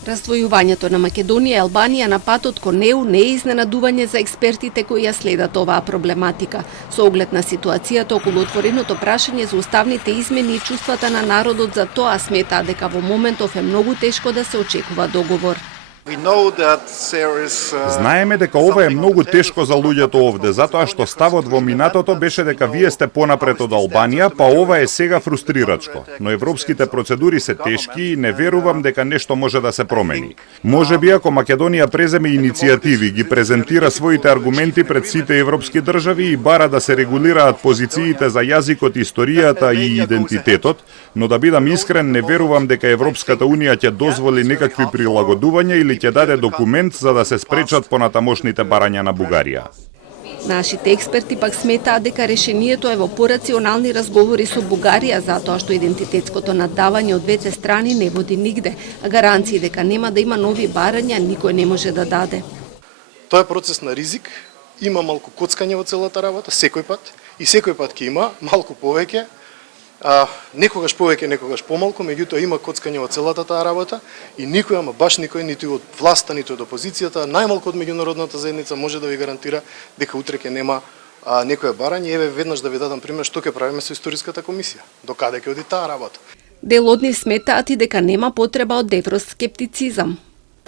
Раздвојувањето на Македонија и Албанија на патот кон ЕУ не е изненадување за експертите кои ја следат оваа проблематика. Со оглед на ситуацијата околу отвореното прашање за уставните измени и чувствата на народот за тоа, сметаа дека во моментов е многу тешко да се очекува договор. Знаеме дека ова е многу тешко за луѓето овде, затоа што ставот во минатото беше дека вие сте понапред од Албанија, па ова е сега фрустрирачко. Но европските процедури се тешки и не верувам дека нешто може да се промени. Можеби ако Македонија преземе иницијативи, ги презентира своите аргументи пред сите европски држави и бара да се регулираат позициите за јазикот, историјата и идентитетот, но да бидам искрен, не верувам дека Европската Унија ќе дозволи некакви прилагодувања или ќе даде документ за да се спречат понатамошните барања на Бугарија. Нашите експерти пак сметаат дека решението е во порационални разговори со Бугарија, затоа што идентитетското наддавање од двете страни не води нигде, а гаранции дека нема да има нови барања никој не може да даде. Тоа е процес на ризик, има малку коцкање во целата работа, секој пат, и секој пат ќе има малку повеќе, некогаш повеќе, некогаш помалку, меѓутоа има коцкање во целата таа работа и никој, ама баш никој, ниту од власта, ниту од опозицијата, најмалку од меѓународната заедница може да ви гарантира дека утре ќе нема некоја барање. Еве веднаш да ви дадам пример што ќе правиме со историската комисија. До каде ќе оди таа работа? Дел од нив сметаат и дека нема потреба од евроскептицизам.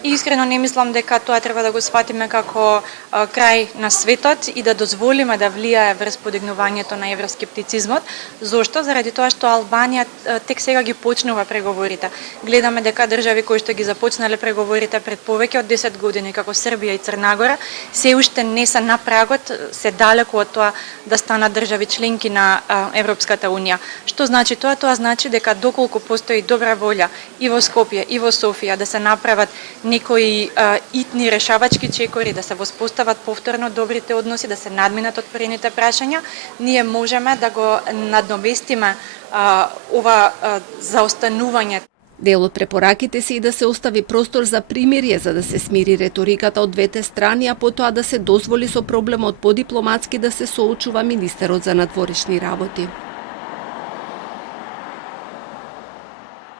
Искрено не мислам дека тоа треба да го сватиме како крај на светот и да дозволиме да влијае врз подигнувањето на евроскептицизмот. Зошто? Заради тоа што Албанија тек сега ги почнува преговорите. Гледаме дека држави кои што ги започнале преговорите пред повеќе од 10 години, како Србија и Црна Гора, се уште не се на прагот, се далеку од тоа да станат држави членки на Европската Унија. Што значи тоа? Тоа значи дека доколку постои добра волја и во Скопје и во Софија да се направат некои итни решавачки чекори, да се воспостават повторно добрите односи, да се надминат отворените прашања, ние можеме да го надновестиме ова заостанување. Дел од препораките се и да се остави простор за примирие за да се смири реториката од двете страни, а потоа да се дозволи со проблемот подипломатски да се соочува министерот за надворешни работи.